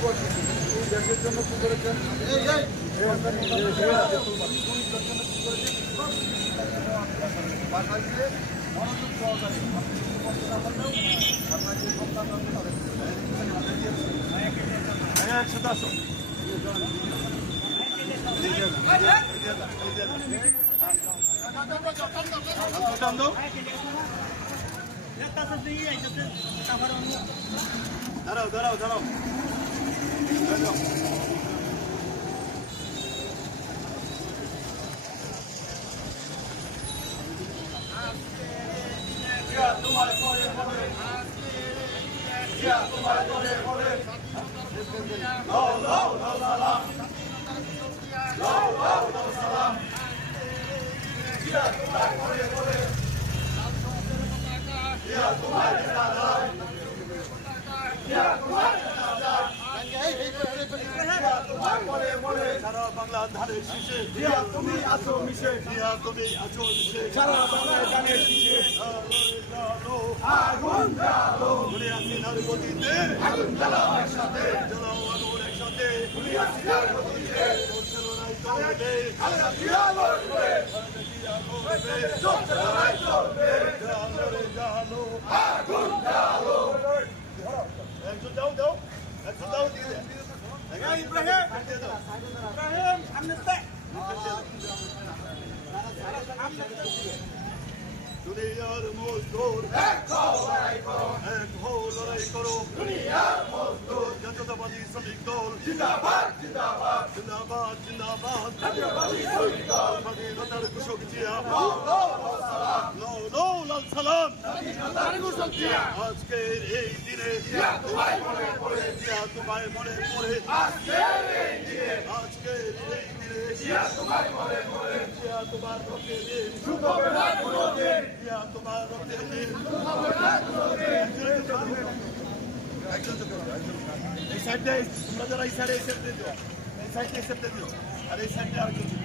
দেশের জন্য কি করেছেন বাসায় গিয়ে মনোযোগ সহকারে আপনার যে সন্তান আসো দাঁড়াও দাঁড়াও দাঁড়াও দাঁড়াও সারা বাংলা ধানের শীষে তুমি আছো মিশে তুমি আছো সারা বাংলার গানের শীষে আগুন জ্বালো দুনিয়া সিনার গতিতে আগুন জ্বালাও একসাথে জ্বালাও আগুন একসাথে দুনিয়া সিনার গতিতে চলো নাই চলবে আল্লাহ দিয়া লড়বে চলবে লড়াই চলবে জ্বালো জ্বালো আগুন জ্বালো একজন দাও দাও একজন দাও দিয়ে দে ইব্রাহিম ইব্রাহিম সামনে দুনিয়ার মজদুর এক হও লড়াই করো। এক হও লড়াই করো। দুনিয়ার মজদুর। জাতীয়তাবাদী শ্রমিক দল। জিন্দাবাদ জিন্দাবাদ। জিন্দাবাদ জিন্দাবাদ। জাতীয়তাবাদী শ্রমিক দল। স্বাধীনতার ঘোষক জিয়া। লো লো লাল সালাম। আজকের এই দিনে জিয়া তোমায় মনে পড়ে। জিয়া তোমায় মনে পড়ে। আজকের এই দিনে। আজকের এই দিনে। জিয়া তোমায় মনে পড়ে। জিয়া তোমার রক্তে দিন শুভ না কোনো দিন জিয়া তোমার রক্তে দিন এই সাইডে তোমরা যারা এই সাইডে এই সাইডে দিও এই সাইডে এই সাইডে দিও আর এই সাইডে আর কিছু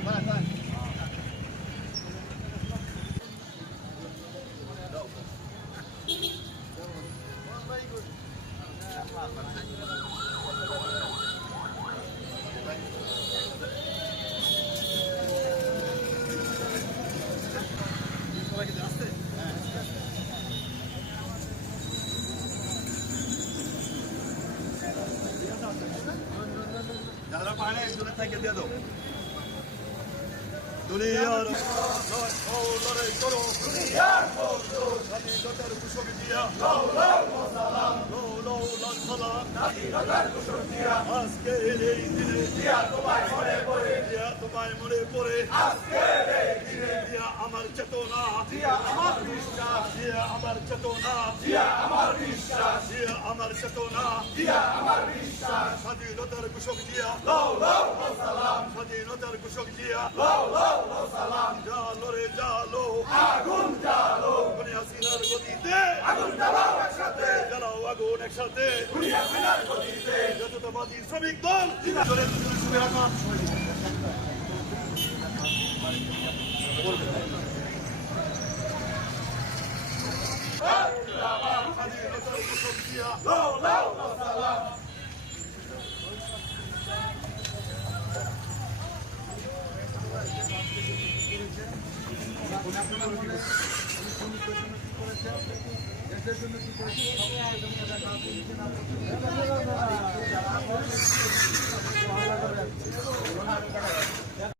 দূরে থেকে, দিয়ে দাও। দিয়া লাল এই দিনে দিয়া তোমায় মনে দিয়া তোমায় মনে পড়ে। দিনে দিয়া আমার চেতনা। আমার বিশ্বাস দিয়া আমার চেতনা। আমার চেতনা দিয়া আমার বিশ্বাস স্বাধীনতার কুশক দিয়া লো লো সালাম স্বাধীনতার কুশক দিয়া লো লো সালাম জালো রে জালো আগুন জালো দুনিয়া সিনার গতিতে আগুন জ্বালাও একসাথে জ্বালাও আগুন একসাথে দুনিয়া সিনার গতিতে জাতীয়তাবাদী শ্রমিক দল ধরে দুজনে শুভে রাখা স্বাধীনতার কুশক দিয়া লো লো সালাম দেশের জন্য কি করেছেন